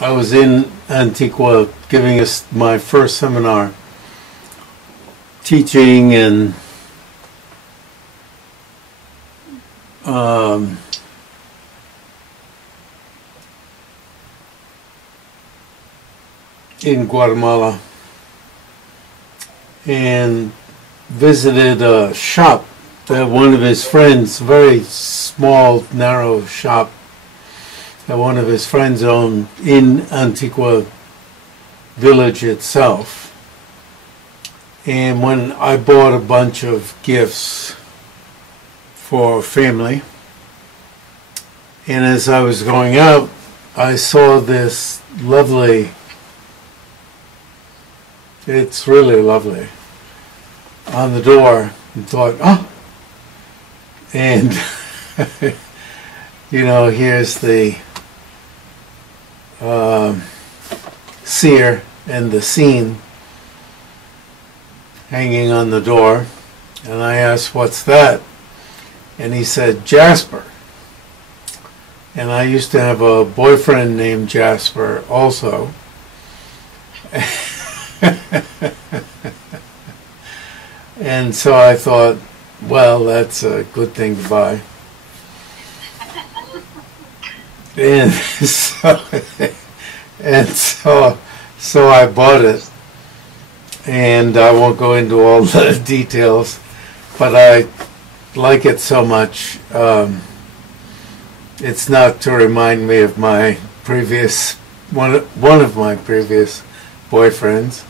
I was in Antigua giving us my first seminar, teaching and in Guatemala, and visited a shop that one of his friends, very small, narrow shop that one of his friends owned in Antigua village itself. And when I bought a bunch of gifts for family, and as I was going out, I saw this lovely, it's really lovely, on the door, and thought, oh, and you know, here's the seer and the scene hanging on the door, and I asked, what's that? And he said, Jasper. And I used to have a boyfriend named Jasper also. And so I thought, well, that's a good thing to buy. And so I bought it, and I won't go into all the details, but I like it so much. It's not to remind me of my previous one of my previous boyfriends,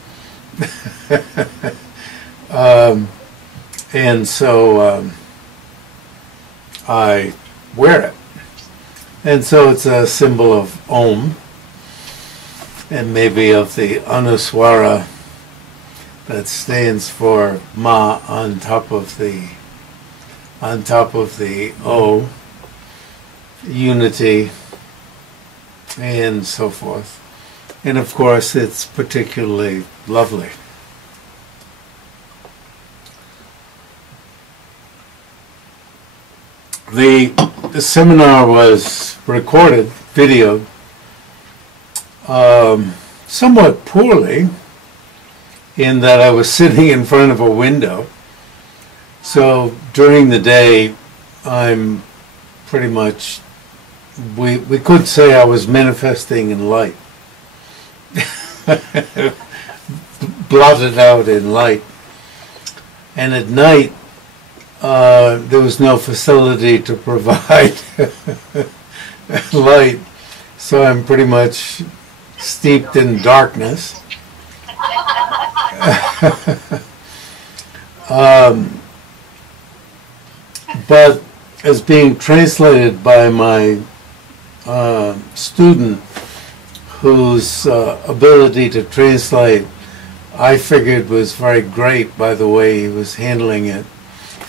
and so I wear it. And so it's a symbol of Om, and maybe of the Anuswara that stands for Ma on top of the O, unity, and so forth. And of course, it's particularly lovely. The seminar was recorded, videoed, somewhat poorly, in that I was sitting in front of a window. So during the day, I'm pretty much, we could say I was manifesting in light, blotted out in light. And at night, there was no facility to provide light, so I'm pretty much steeped in darkness. But as being translated by my student, whose ability to translate I figured was very great by the way he was handling it,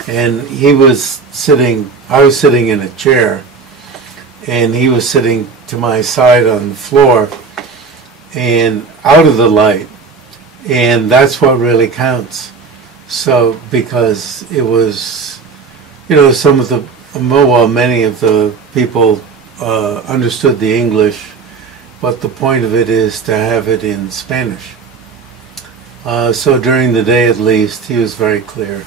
and he was sitting, I was sitting in a chair, and he was sitting to my side on the floor and out of the light, and that's what really counts. So because it was, you know, some of the, well, many of the people understood the English, but the point of it is to have it in Spanish. So during the day at least he was very clear.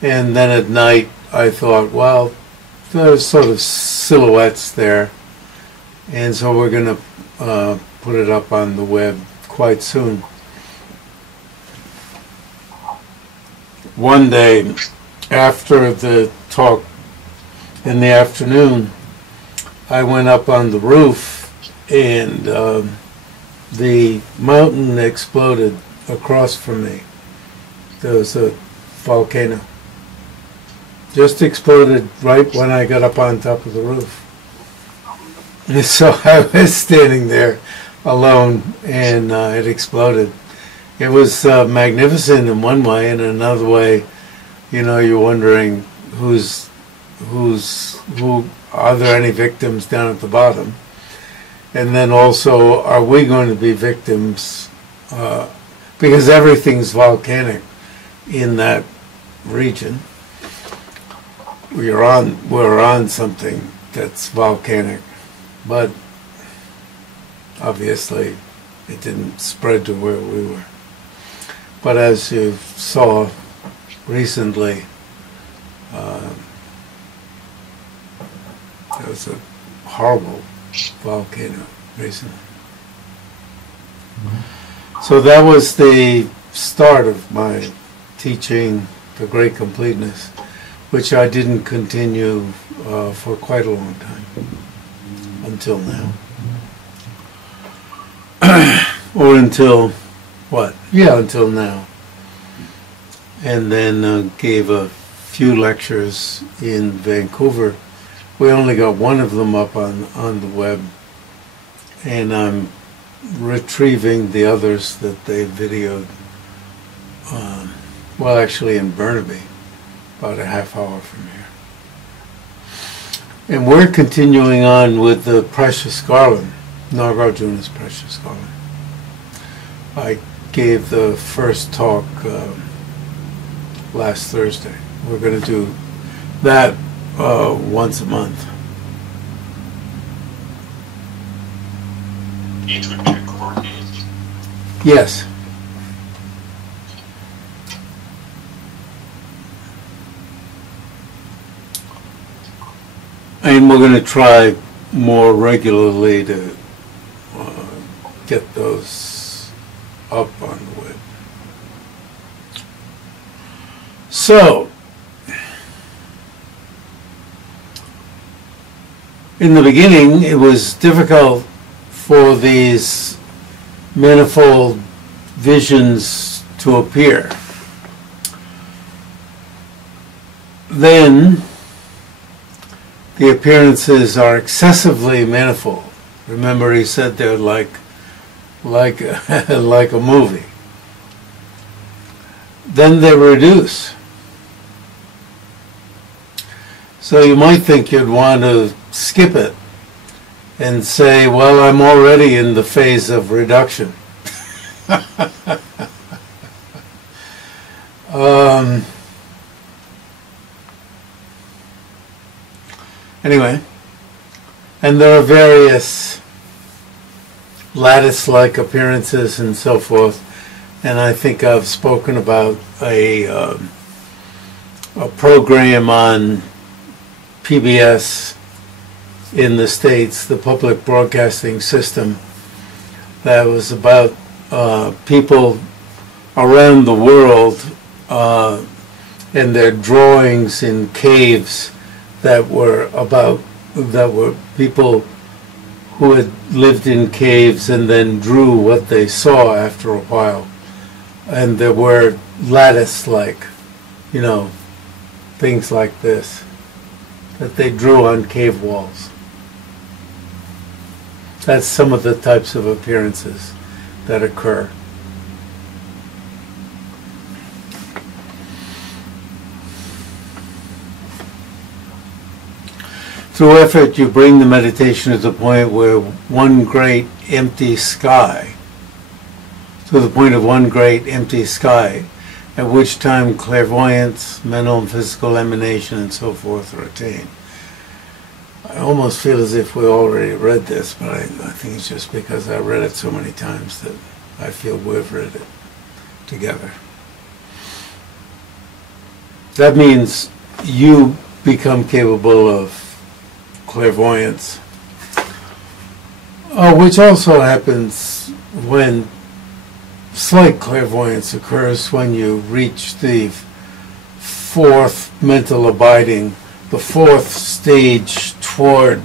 And then at night, I thought, well, there's sort of silhouettes there, and so we're going to put it up on the web quite soon. One day, after the talk in the afternoon, I went up on the roof, and the mountain exploded across from me. There was a volcano. Just exploded right when I got up on top of the roof. And so I was standing there alone, and it exploded. It was magnificent in one way, and in another way, you know, you're wondering who are there any victims down at the bottom? And then also, are we going to be victims? Because everything's volcanic in that region. We're on something that's volcanic, but obviously it didn't spread to where we were. But as you saw recently, there was a horrible volcano recently. So that was the start of my teaching the Great Completeness, which I didn't continue for quite a long time, until now. Or until, what? Yeah, until now. And then gave a few lectures in Vancouver. We only got one of them up on the web, and I'm retrieving the others that they videoed, well, actually in Burnaby, about a half hour from here. And we're continuing on with the Precious Garland, Nagarjuna's Precious Garland. I gave the first talk last Thursday. We're going to do that once a month. Each would be recorded. Yes. And we're going to try more regularly to get those up on the web. So, in the beginning, it was difficult for these manifold visions to appear. Then, the appearances are excessively manifold. Remember, he said they're like a movie. Then they reduce. So you might think you'd want to skip it and say, well, I'm already in the phase of reduction. Anyway, and there are various lattice-like appearances and so forth, and I think I've spoken about a program on PBS in the States, the Public Broadcasting System, that was about people around the world and their drawings in caves that were people who had lived in caves and then drew what they saw after a while. And there were lattice-like, things like this that they drew on cave walls. That's some of the types of appearances that occur. Through effort, you bring the meditation to the point where one great empty sky, to the point of one great empty sky, at which time clairvoyance, mental and physical emanation, and so forth are attained. I almost feel as if we already read this, but I think it's just because I read it so many times that I feel we've read it together. That means you become capable of clairvoyance, which also happens when slight clairvoyance occurs when you reach the fourth mental abiding, the fourth stage toward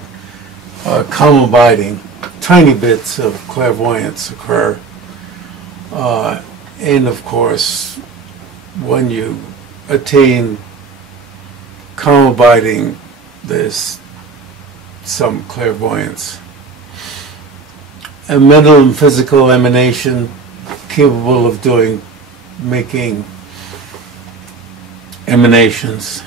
calm abiding. Tiny bits of clairvoyance occur, and of course when you attain calm abiding, there's some clairvoyance. A mental and physical emanation capable of making emanations.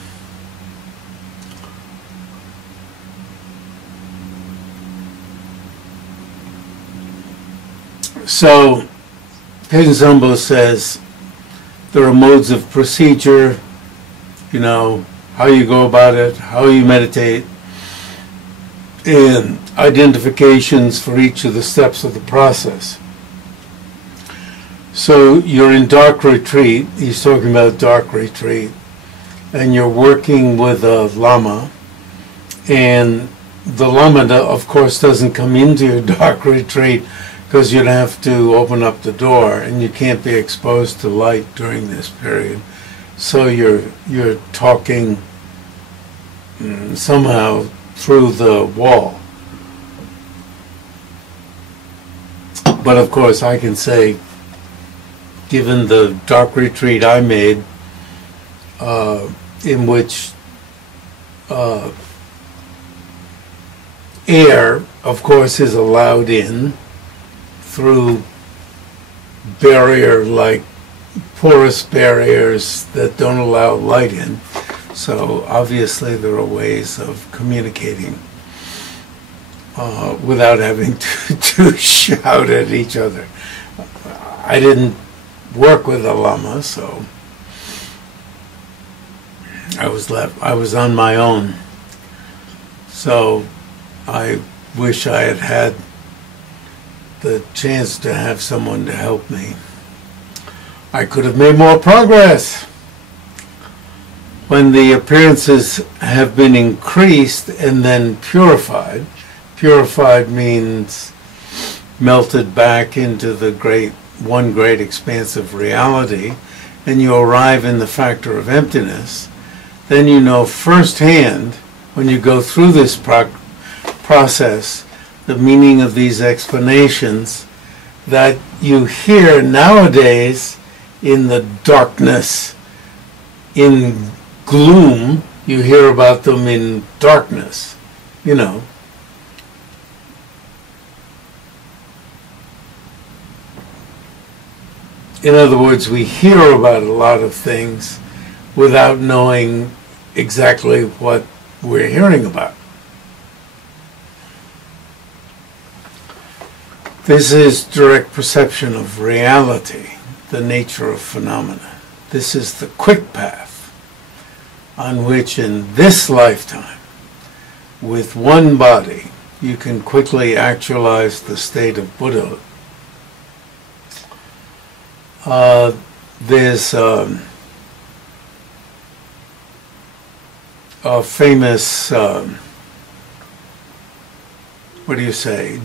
So, Khetsun Sangpo says there are modes of procedure, how you go about it, how you meditate. and identifications for each of the steps of the process. So you're in dark retreat, he's talking about dark retreat, and you're working with a Lama, and the Lama, of course, doesn't come into your dark retreat because you'd have to open up the door, and you can't be exposed to light during this period. So you're talking somehow through the wall. But of course, I can say, given the dark retreat I made, in which air, of course, is allowed in through barrier-like porous barriers that don't allow light in. So obviously there are ways of communicating without having to shout at each other. I didn't work with a Lama, so I was on my own. So I wish I had had the chance to have someone to help me. I could have made more progress. When the appearances have been increased and then purified, purified means melted back into the one great expanse of reality, and you arrive in the factor of emptiness, then you know firsthand, when you go through this process, the meaning of these explanations that you hear nowadays in the darkness, in gloom. You hear about them in darkness, you know. In other words, we hear about a lot of things without knowing exactly what we're hearing about. This is direct perception of reality, the nature of phenomena. This is the quick path on which in this lifetime, with one body, you can quickly actualize the state of Buddhahood. There's a famous,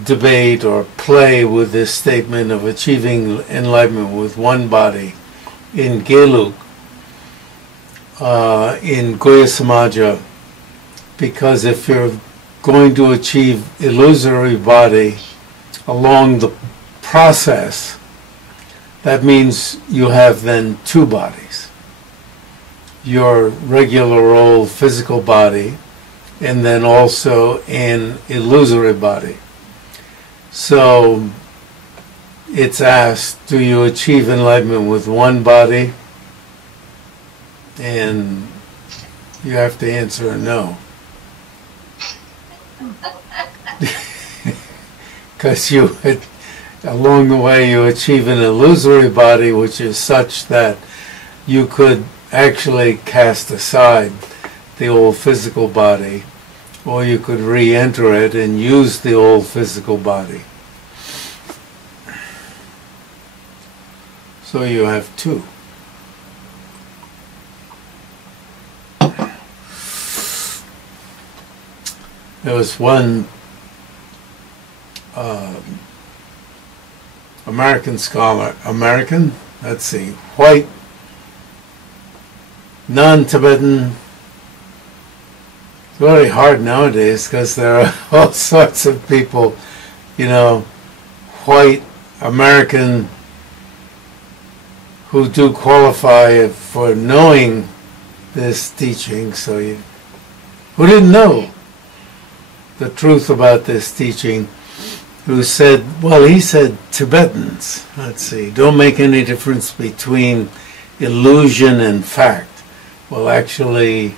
debate or play with this statement of achieving enlightenment with one body in Gelug, in Goya Samaja, because if you're going to achieve illusory body along the process, that means you have then two bodies. Your regular old physical body, and then also an illusory body. So it's asked, do you achieve enlightenment with one body? And you have to answer no. Because along the way you achieve an illusory body which is such that you could actually cast aside the old physical body, or you could re-enter it and use the old physical body. So you have two. There was one American scholar, white, non-Tibetan. It's very hard nowadays because there are all sorts of people, white American, who do qualify for knowing this teaching, who didn't know the truth about this teaching, who said, he said Tibetans, don't make any difference between illusion and fact. Well, actually,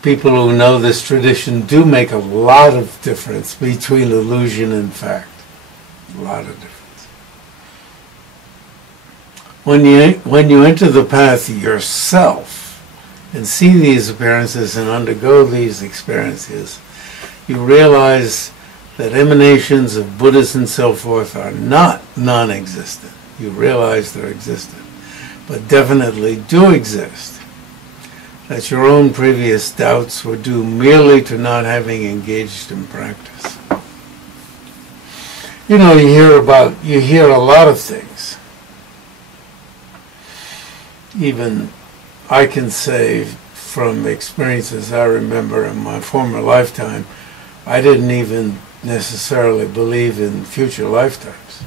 people who know this tradition do make a lot of difference between illusion and fact. A lot of difference. When you enter the path yourself, and see these appearances and undergo these experiences, you realize that emanations of Buddhas and so forth are not non-existent. You realize they're existent, but definitely do exist. That your own previous doubts were due merely to not having engaged in practice. You know, you hear a lot of things. Even I can say from experiences I remember in my former lifetime, I didn't even necessarily believe in future lifetimes.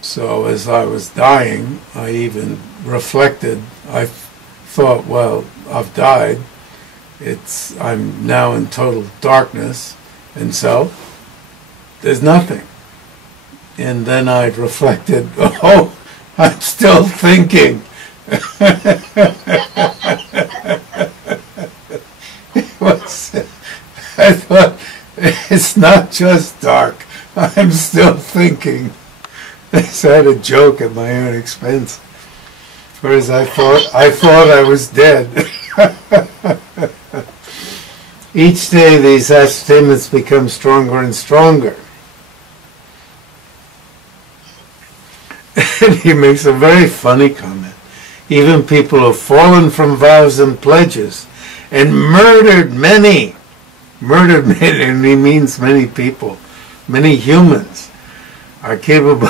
So as I was dying, I even reflected. I thought, well, I've died. I'm now in total darkness, and so there's nothing. And then I reflected, oh, I'm still thinking. I thought, it's not just dark, I'm still thinking. So I had a joke at my own expense. Whereas I thought I was dead. Each day these ascertainments become stronger and stronger. And he makes a very funny comment. Even people who have fallen from vows and pledges and murdered many, and he means many people, many humans, are capable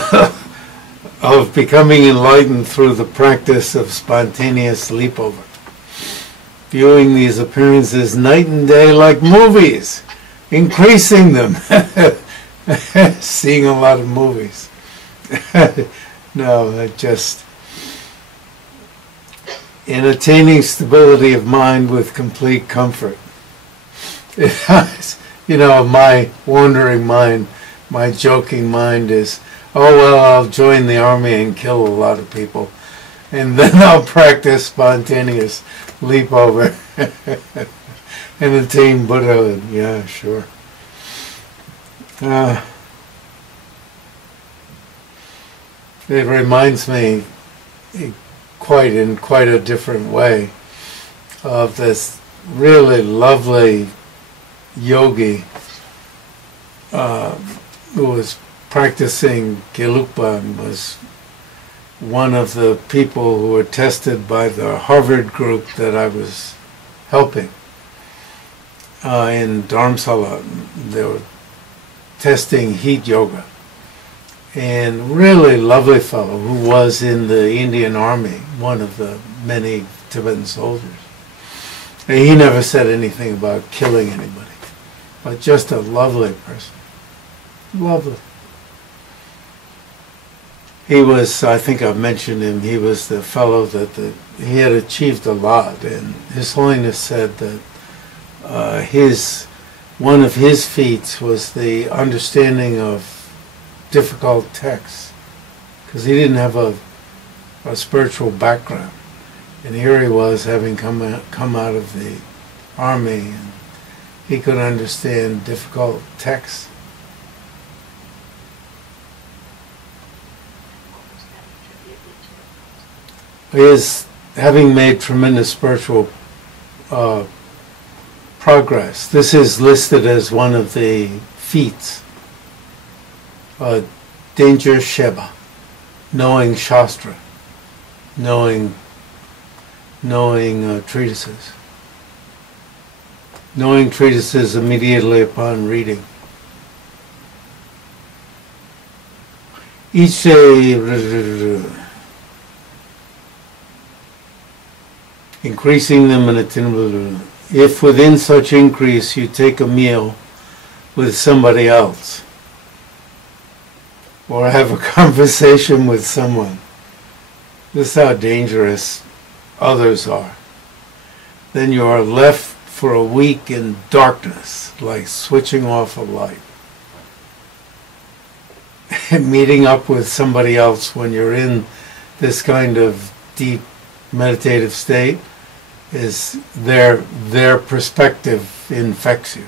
of becoming enlightened through the practice of spontaneous leapover, viewing these appearances night and day like movies, increasing them, seeing a lot of movies. No, in attaining stability of mind with complete comfort. You know, my wandering mind, my joking mind is, oh, well, I'll join the army and kill a lot of people, and then I'll practice spontaneous leapover and attain Buddhahood. Yeah, sure. It reminds me in quite a different way of this really lovely yogi who was practicing Gelugpa and was one of the people who were tested by the Harvard group that I was helping in Dharamsala. They were testing heat yoga. And really lovely fellow who was in the Indian Army, one of the many Tibetan soldiers. And he never said anything about killing anybody, but just a lovely person. Lovely. He was, I think I've mentioned him, he was the fellow that he had achieved a lot, and His Holiness said that one of his feats was the understanding of difficult texts, because he didn't have a spiritual background, and here he was having come out of the army, and he could understand difficult texts. Having made tremendous spiritual progress, this is listed as one of the feats. Danger Sheba, knowing Shastra, knowing treatises. Knowing treatises immediately upon reading. Each day, increasing them in a if within such increase you take a meal with somebody else, or have a conversation with someone, this is how dangerous others are. Then you are left for a week in darkness, like switching off a light. And meeting up with somebody else when you're in this kind of deep meditative state is their perspective infects you.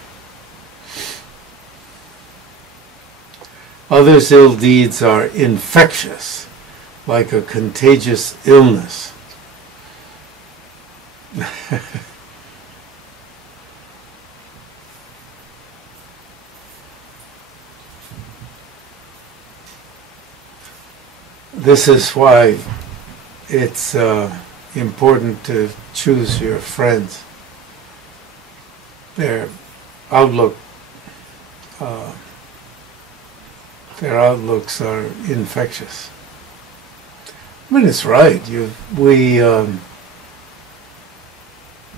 Others' ill deeds are infectious, like a contagious illness. This is why it's important to choose your friends. Their outlook, their outlooks are infectious. I mean, it's right.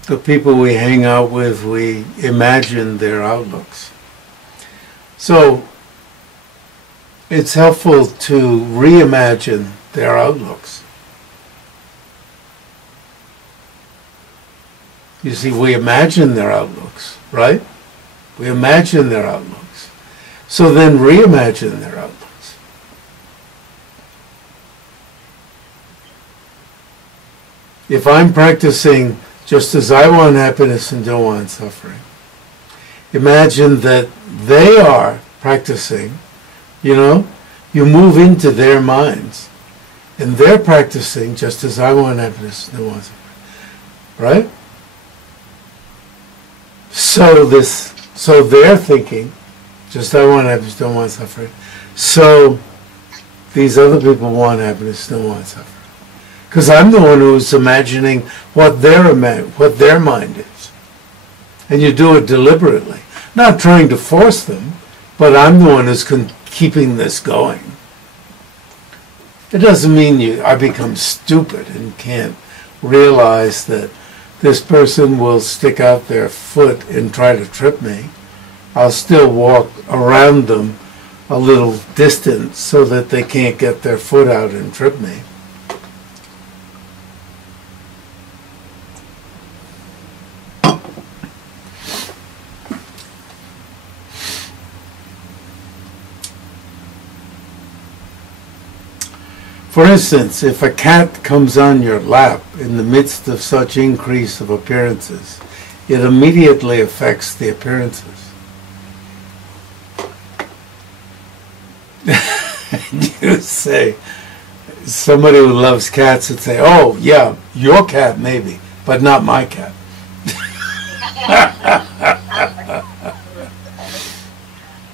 The people we hang out with, we imagine their outlooks. So it's helpful to reimagine their outlooks. You see, we imagine their outlooks, right? We imagine their outlooks. So then reimagine their outlooks. If I'm practicing just as I want happiness and don't want suffering, imagine that they are practicing, you know, you move into their minds, and they're practicing just as I want happiness and don't want suffering, right? So they're thinking, just I want happiness, don't want suffering. So these other people want happiness, don't want suffering. Because I'm the one who's imagining what their mind is. And you do it deliberately. Not trying to force them, but I'm the one who's keeping this going. It doesn't mean I become stupid and can't realize that this person will stick out their foot and try to trip me. I'll still walk around them a little distance so that they can't get their foot out and trip me. For instance, if a cat comes on your lap in the midst of such increase of appearances, it immediately affects the appearances. You say, somebody who loves cats would say, oh, yeah, your cat maybe, but not my cat.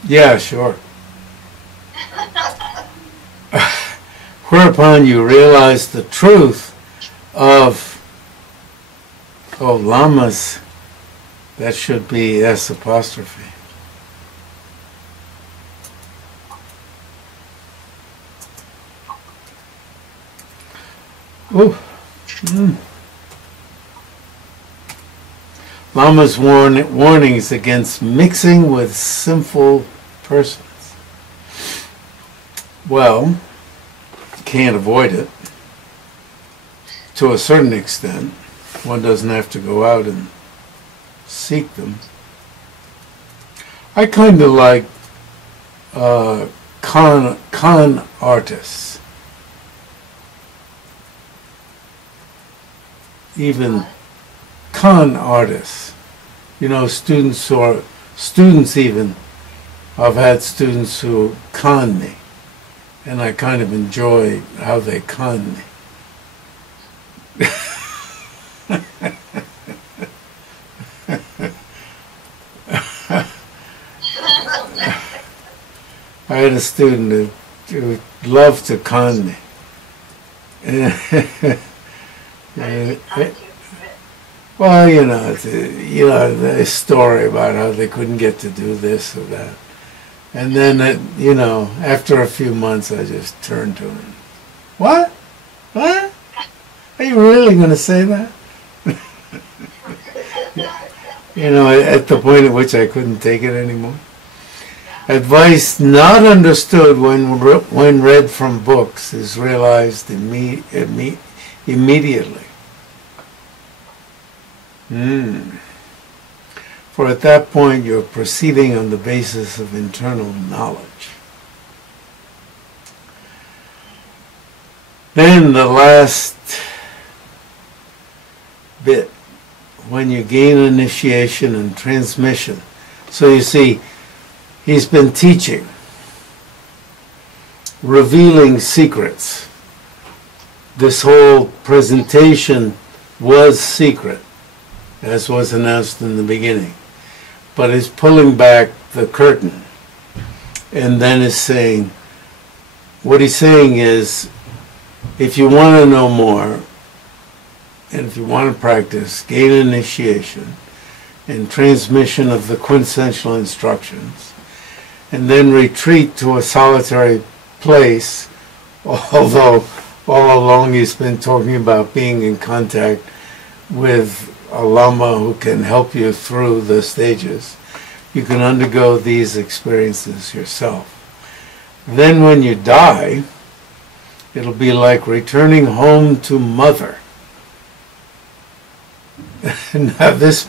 Yeah, sure. Whereupon you realize the truth of, lamas, that should be S apostrophe. Ooh. Lama's warnings against mixing with sinful persons. Well, can't avoid it. To a certain extent, one doesn't have to go out and seek them. I kind of like con artists. Even con artists. You know, students even. I've had students who con me. And I kind of enjoy how they con me. I had a student who loved to con me. Well, you know, the story about how they couldn't get to do this or that. And then, after a few months, I just turned to him. What? What? Are you really going to say that? At the point at which I couldn't take it anymore. Advice not understood when read from books is realized immediately. For at that point, you're proceeding on the basis of internal knowledge. Then the last bit, when you gain initiation and transmission. So you see, he's been teaching, revealing secrets. This whole presentation was secret. as was announced in the beginning, but is pulling back the curtain and then is saying, what he's saying is, if you want to know more, and if you want to practice, gain initiation and transmission of the quintessential instructions, and then retreat to a solitary place, although all along he's been talking about being in contact with a Lama who can help you through the stages. You can undergo these experiences yourself. Then when you die, it'll be like returning home to mother. Now this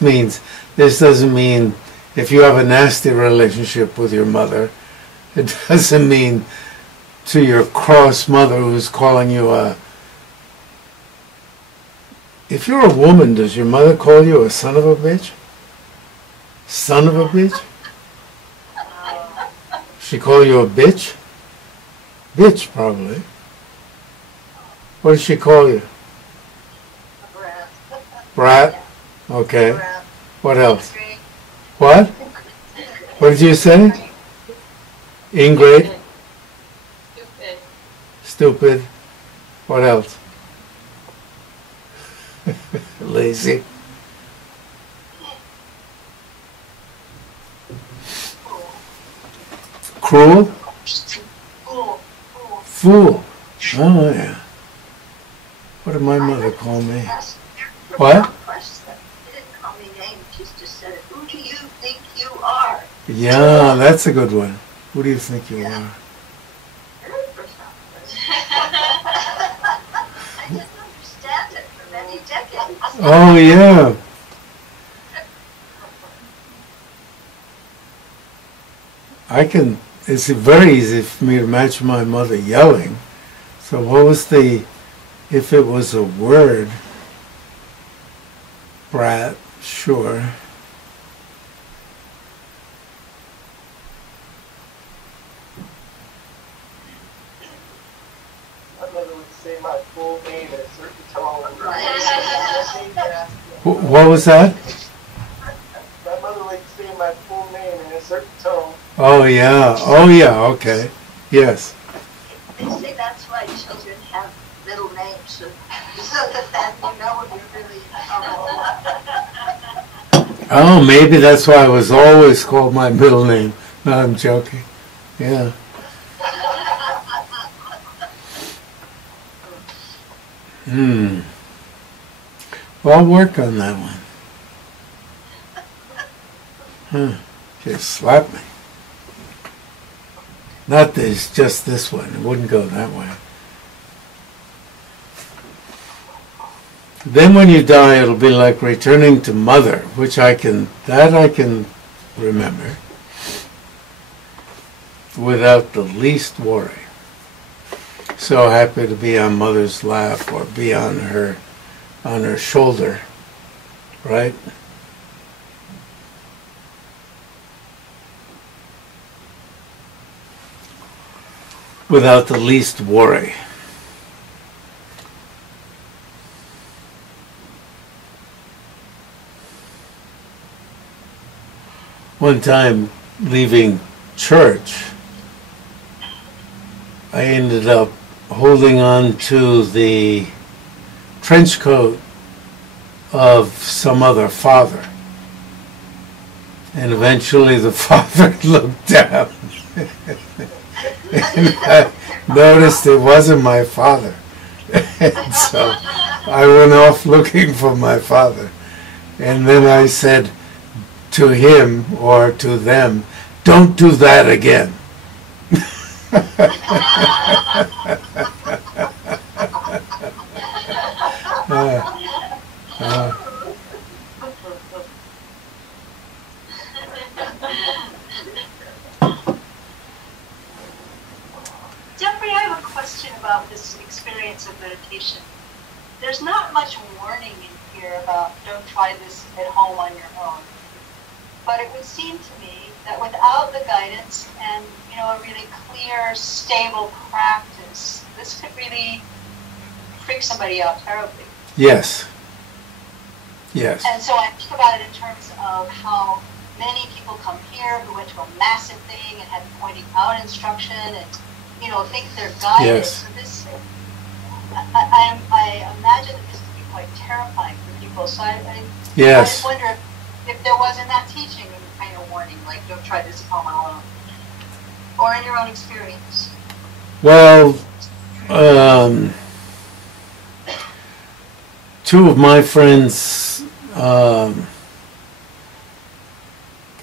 doesn't mean if you have a nasty relationship with your mother, it doesn't mean to your cross mother who's calling you a... If you're a woman, does your mother call you a son of a bitch? Son of a bitch? She call you a bitch? Bitch, probably. What does she call you? Brat. Brat? Okay. Brat. What else? What? What did you say? Ingrate? Stupid. Stupid. What else? Lazy. Cruel? Fool. Fool. Oh, yeah. What did my mother call me? What? She didn't call me names. She just said, "Who do you think you are?" Yeah, that's a good one. Who do you think you are? Very profound. I didn't understand it for many decades. Oh, yeah. It's very easy for me to imagine my mother yelling. So what was if it was a word, brat, sure. My mother would say my full name in a certain tone. What was that? My mother would say my full name in a certain tone. Oh, yeah. Okay. Yes. They say that's why children have middle names, so that you know if you're really in trouble. Oh, maybe that's why I was always called my middle name. No, I'm joking. Yeah. Well, I'll work on that one. Just slap me. Not this, just this one. It wouldn't go that way. Then when you die, it'll be like returning to mother, which I can remember without the least worry. So happy to be on mother's lap or be on her shoulder, right? Without the least worry. One time, leaving church, I ended up holding on to the trench coat of some other father. And eventually the father looked down. And I noticed it wasn't my father. And so I went off looking for my father. And then I said to him or to them, "Don't do that again." Jeffrey, I have a question about this experience of meditation. There's not much warning in here about don't try this at home on your own. But it would seem to me that without the guidance and, a really clear, stable practice, this could really freak somebody out terribly. Yes. Yes. And so I think about it in terms of how many people come here who went to a massive thing and had pointing out instruction and, you know, think they're guided. Yes. So this, I imagine that this would be quite terrifying for people. So I Yes. just wonder if there was in that teaching a kind of warning, like don't try this at home alone, or in your own experience. Well, two of my friends,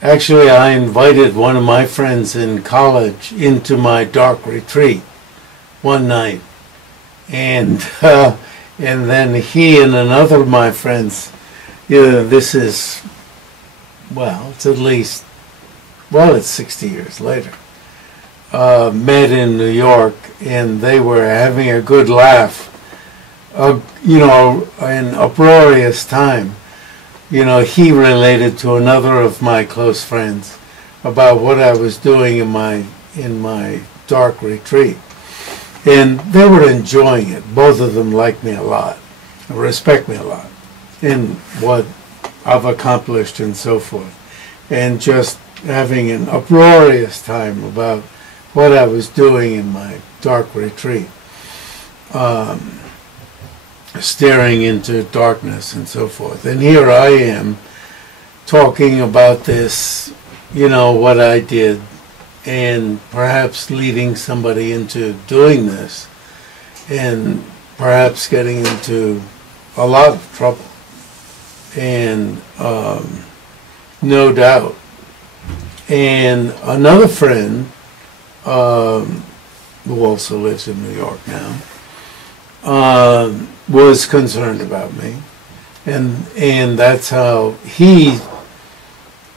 actually I invited one of my friends in college into my dark retreat one night. And then he and another of my friends, this is, well, it's at least, well, it's 60 years later, met in New York, and they were having a good laugh, in uproarious time. He related to another of my close friends about what I was doing in my dark retreat. And they were enjoying it. Both of them like me a lot, respect me a lot, in what I've accomplished and so forth. And just having an uproarious time about what I was doing in my dark retreat. Staring into darkness and so forth. And here I am talking about this, what I did, and perhaps leading somebody into doing this, and perhaps getting into a lot of trouble. And no doubt. And another friend, who also lives in New York now, was concerned about me, and that's how he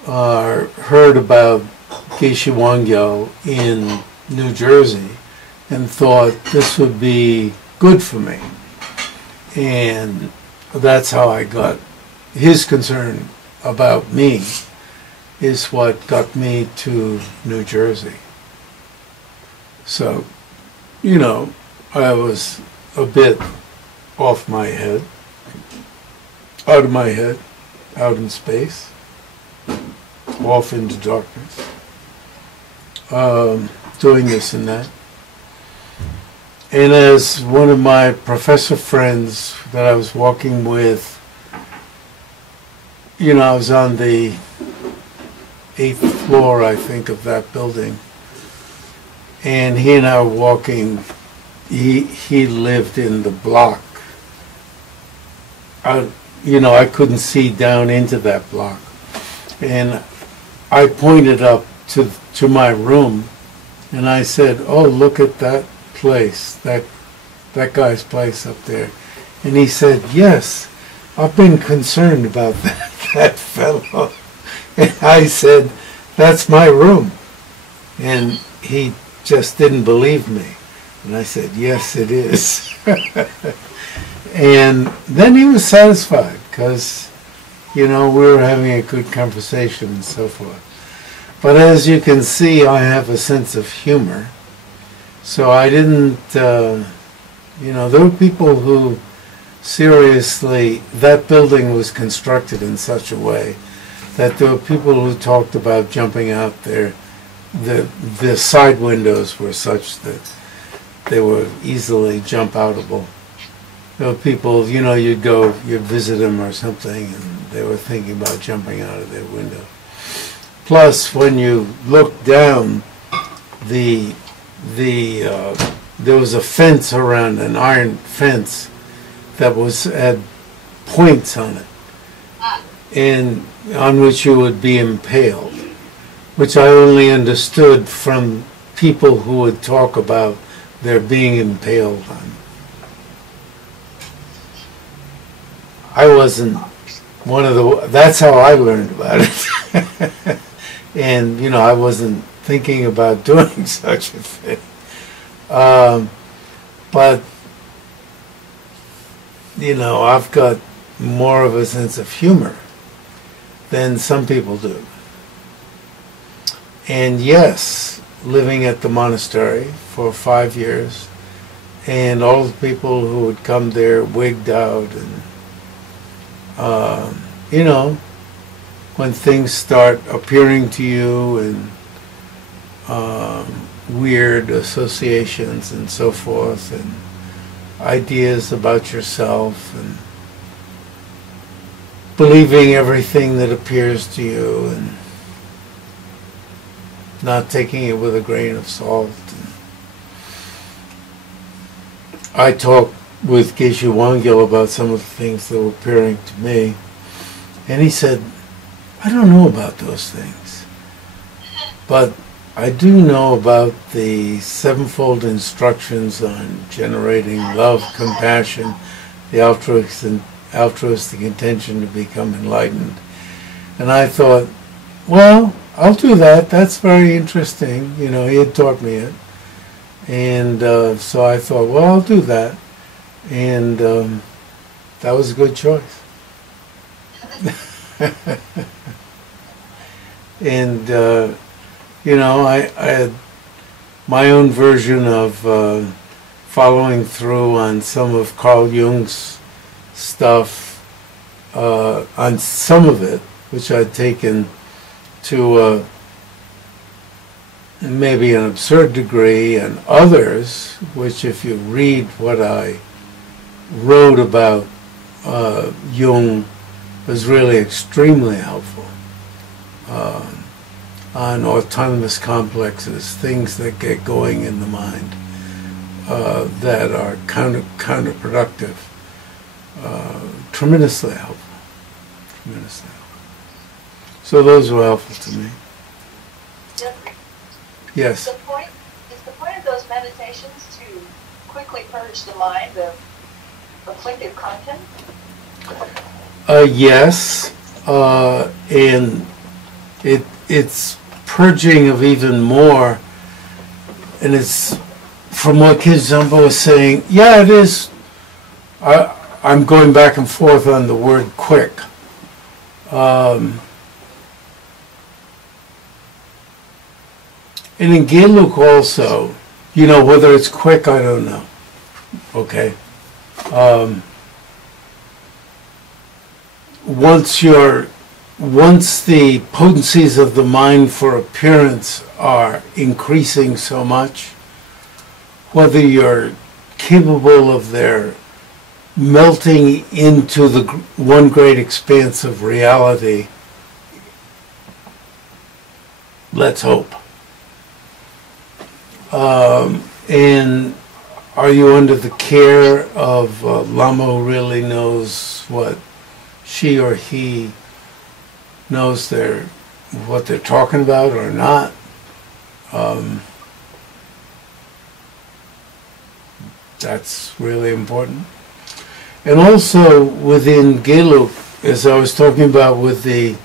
heard about Geshe Wangyo in New Jersey and thought this would be good for me. And that's how I got his concern about me, is what got me to New Jersey. So, I was a bit off my head, out of my head, out in space, off into darkness, doing this and that. And as one of my professor friends that I was walking with, I was on the 8th floor, I think, of that building, and he and I were walking. He lived in the block. I couldn't see down into that block. And I pointed up to my room, and I said, "Oh, look at that place, that guy's place up there." And he said, "Yes, I've been concerned about that fellow." And I said, "That's my room." And he just didn't believe me. And I said, "Yes, it is." And then he was satisfied because, we were having a good conversation and so forth. But as you can see, I have a sense of humor. So I didn't, there were people who seriously, that building was constructed in such a way that there were people who talked about jumping out there. The side windows were such that they were easily jump outable. There were people, you'd visit them or something, and they were thinking about jumping out of their window. Plus, when you look down, there was a fence around, an iron fence that had points on it, and on which you would be impaled, which I only understood from people who would talk about their being impaled on. I wasn't one of the, that's how I learned about it. And, I wasn't thinking about doing such a thing. But, I've got more of a sense of humor than some people do. And yes, living at the monastery for 5 years, and all the people who would come there wigged out and you know, when things start appearing to you and weird associations and so forth, and ideas about yourself, and believing everything that appears to you, and not taking it with a grain of salt. I talked with Geshe Wangyal about some of the things that were appearing to me, and he said, I don't know about those things, but I do know about the sevenfold instructions on generating love, compassion, the altruistic intention to become enlightened. And I thought, well, I'll do that. That's very interesting. You know, he had taught me it. And so I thought, well, I'll do that. And that was a good choice. And, you know, I had my own version of following through on some of Carl Jung's stuff, on some of it, which I'd taken to maybe an absurd degree, and others, which if you read what I wrote about Jung, was really extremely helpful. On autonomous complexes, things that get going in the mind that are counterproductive. Tremendously helpful. Tremendously helpful. So those were helpful to me. Jeffrey, Yes. is the point of those meditations to quickly purge the mind of afflictive content? Yes. And it's purging of even more, and it's from what Khetsun Sangpo was saying. Yeah, it is. I'm going back and forth on the word quick. And in Geluk also, you know, whether it's quick, I don't know. Okay. Once the potencies of the mind for appearance are increasing so much, whether you're capable of their melting into the one great expanse of reality, let's hope. And are you under the care of a Lama who really knows what she or he knows what they're talking about or not? That's really important. And also within Geluk, as I was talking about with the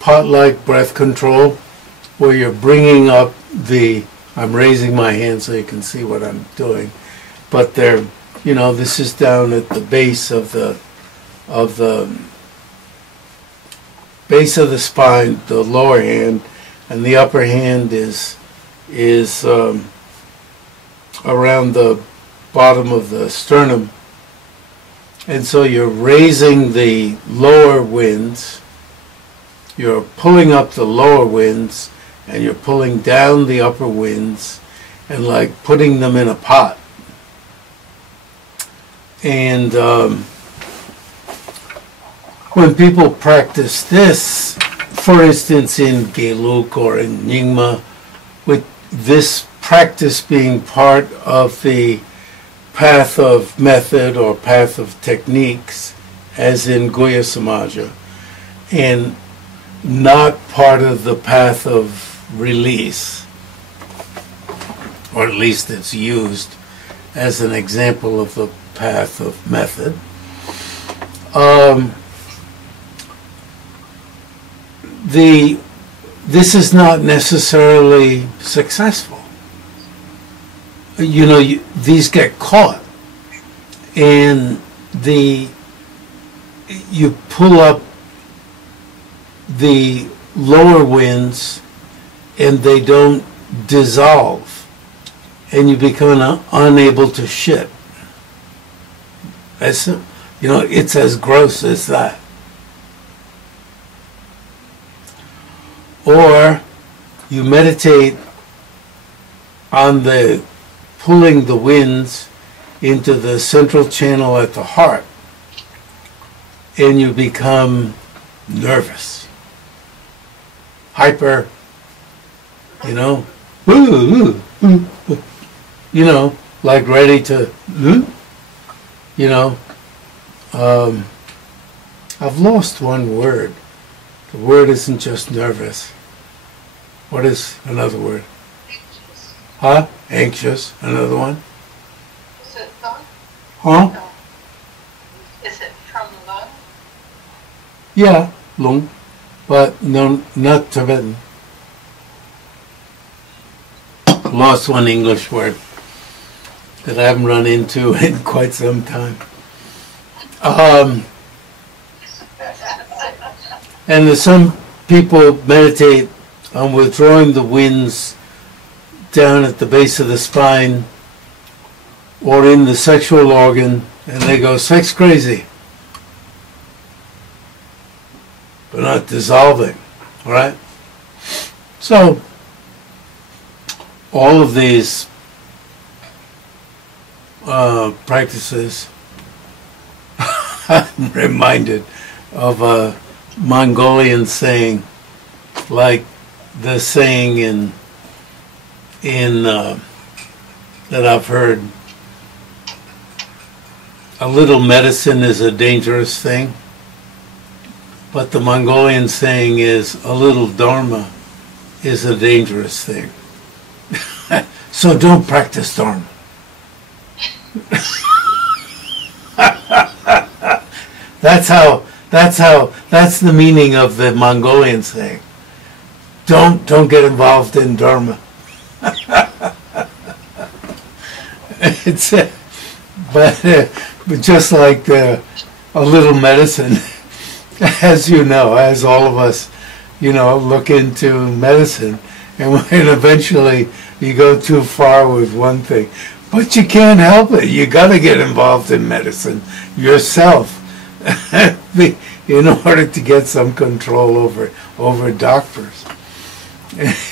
pot-like breath control, where you're bringing up I'm raising my hand so you can see what I'm doing, but you know, this is down at the base of the base of the spine, the lower hand, and the upper hand is around the bottom of the sternum. And so you're raising the lower winds, you're pulling up the lower winds, and you're pulling down the upper winds, and like putting them in a pot. And when people practice this, for instance in Geluk or in Nyingma, with this practice being part of the path of method or path of techniques, as in Guya Samaja, and not part of the path of release, or at least it's used as an example of the path of method. This is not necessarily successful. You know, these get caught, and you pull up the lower winds, and they don't dissolve, and you become unable to shit. You know, it's as gross as that. Or you meditate on the pulling the winds into the central channel at the heart, and you become nervous, hyper, you know, you know, like ready to, you know. I've lost one word. The word isn't just nervous. What is another word? Anxious. Huh? Anxious. Another one? Is it lung? Huh? No. Is it from lung? Yeah, lung. But no, not Tibetan. Lost one English word that I haven't run into in quite some time. And there's some people meditate on withdrawing the winds down at the base of the spine or in the sexual organ, and they go sex crazy, but not dissolving, all right? So all of these practices, I'm reminded of a Mongolian saying, like the saying in that I've heard, a little medicine is a dangerous thing, but the Mongolian saying is a little dharma is a dangerous thing. So don't practice dharma. That's the meaning of the Mongolian saying. Don't get involved in dharma. It's but just like a little medicine, as you know, as all of us, you know, look into medicine, and when eventually you go too far with one thing, but you can't help it. You got to get involved in medicine yourself in order to get some control over doctors.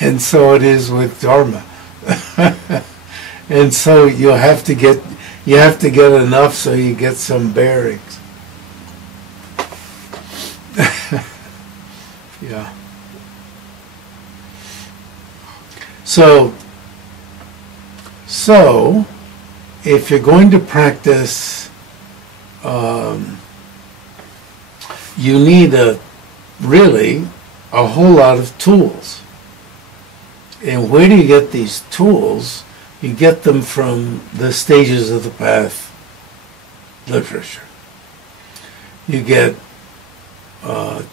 And so it is with dharma. And so you have to get enough so you get some bearings. Yeah. So if you're going to practice, you need really a whole lot of tools. And where do you get these tools? You get them from the Stages of the Path literature. You get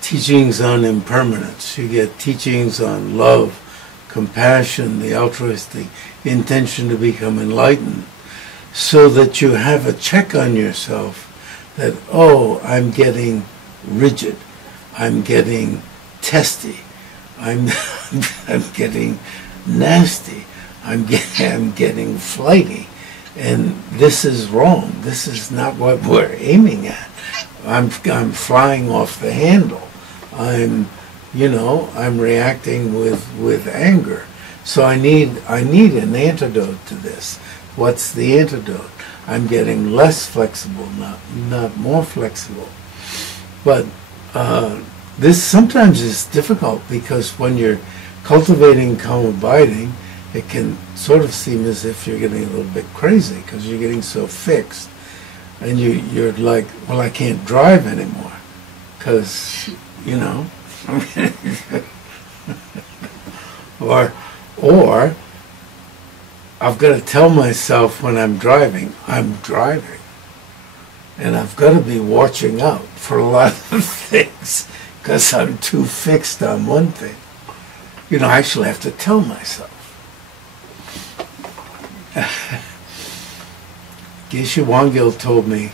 teachings on impermanence. You get teachings on love, compassion, the altruistic intention to become enlightened, so that you have a check on yourself that, oh, I'm getting rigid, I'm getting testy, I'm getting nasty, I'm getting flighty, and this is wrong. This is not what we're aiming at. I'm flying off the handle. I'm reacting with anger. So I need an antidote to this. What's the antidote? I'm getting less flexible, not more flexible. But this sometimes is difficult, because when you're cultivating calm abiding, it can sort of seem as if you're getting a little bit crazy, because you're getting so fixed. And you're like, well, I can't drive anymore, because, you know, or I've got to tell myself when I'm driving, and I've got to be watching out for a lot of things, because I'm too fixed on one thing. You know, I actually have to tell myself. Geshe Wangyal told me,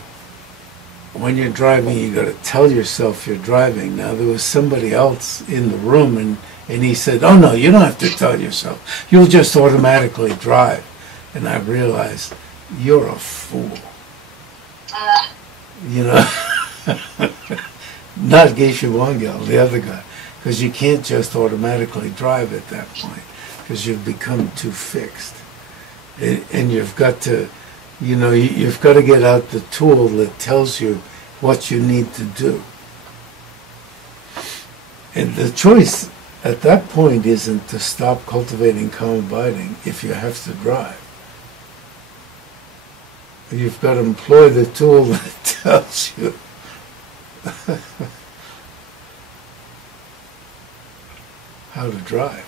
when you're driving, you got to tell yourself you're driving. Now, there was somebody else in the room, and he said, oh no, you don't have to tell yourself. You'll just automatically drive. And I realized, you're a fool. you know, not Geisha Wangyal, the other guy, because you can't just automatically drive at that point, because you've become too fixed. And you've got to, you know, you've got to get out the tool that tells you what you need to do. And the choice at that point isn't to stop cultivating calm abiding if you have to drive. You've got to employ the tool that tells you how to drive.